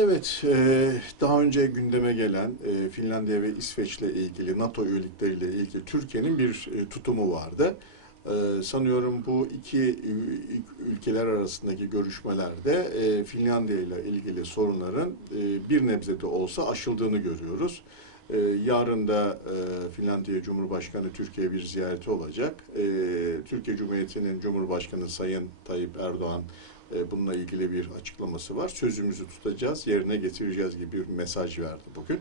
Evet, e, daha önce gündeme gelen e, Finlandiya ve İsveç'le ilgili, NATO üyelikleriyle ilgili Türkiye'nin bir e, tutumu vardı. Sanıyorum bu iki ül- ülkeler arasındaki görüşmelerde Finlandiya ile ilgili sorunların e, bir nebze de olsa aşıldığını görüyoruz. E, Yarın da e, Finlandiya Cumhurbaşkanı Türkiye bir ziyareti olacak. E, Türkiye Cumhuriyeti'nin Cumhurbaşkanı Sayın Tayyip Erdoğan e, bununla ilgili bir açıklaması var. Sözümüzü tutacağız, yerine getireceğiz gibi bir mesaj verdi bugün.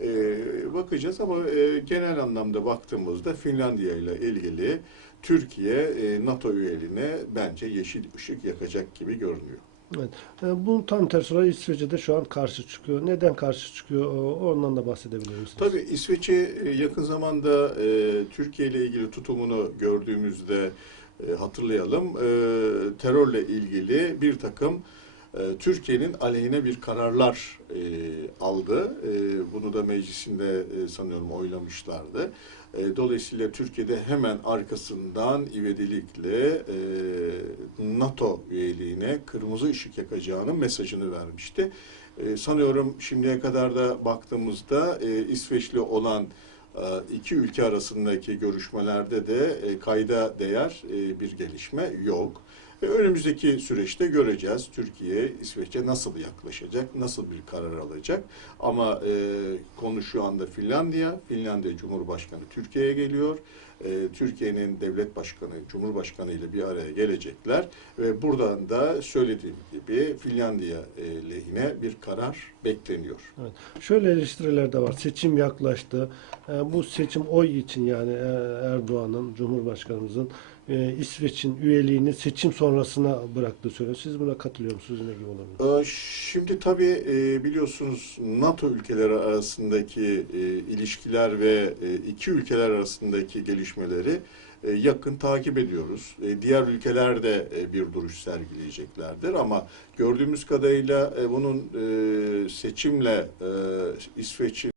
E, bakacağız ama e, genel anlamda baktığımızda Finlandiya ile ilgili Türkiye e, NATO üyeliğine bence yeşil ışık yakacak gibi görünüyor. Evet. E, Bunun tam tersi olarak İsveç'e de şu an karşı çıkıyor. Neden karşı çıkıyor? O- Ondan da bahsedebilir misiniz? Tabii İsveç'i e, yakın zamanda e, Türkiye ile ilgili tutumunu gördüğümüzde e, hatırlayalım. E, terörle ilgili bir takım e, Türkiye'nin aleyhine bir kararlar e, aldı. E, bunu da meclisinde e, sanıyorum oylamışlardı. E, dolayısıyla Türkiye'de hemen arkasından ivedilikle e, NATO üyeliğine kırmızı ışık yakacağının mesajını vermişti. E, sanıyorum şimdiye kadar da baktığımızda e, İsveç'le olan e, iki ülke arasındaki görüşmelerde de e, kayda değer e, bir gelişme yok. E, önümüzdeki süreçte göreceğiz Türkiye İsveç'e nasıl yaklaşacak, nasıl bir karar alacak. Ama e, konu şu anda Finlandiya. Finlandiya Cumhurbaşkanı Türkiye'ye geliyor. E, Türkiye'nin devlet başkanı, Cumhurbaşkanı ile bir araya gelecekler. Ve buradan da söylediğim gibi Finlandiya e, lehine bir karar bekleniyor. Evet. Şöyle eleştiriler de var. Seçim yaklaştı. E, Bu seçim oy için yani e, Erdoğan'ın, Cumhurbaşkanımızın e, İsveç'in üyeliğini seçim sonrasına bıraktığı söyleniyor. Siz buna katılıyor musunuz? Ne gibi olabilir? Ee, Şimdi tabii e, biliyorsunuz NATO ülkeleri arasındaki e, ilişkiler ve e, iki ülkeler arasındaki gelişmeleri e, yakın takip ediyoruz. E, Diğer ülkeler de e, bir duruş sergileyeceklerdir ama gördüğümüz kadarıyla bunun seçimle İsveç'in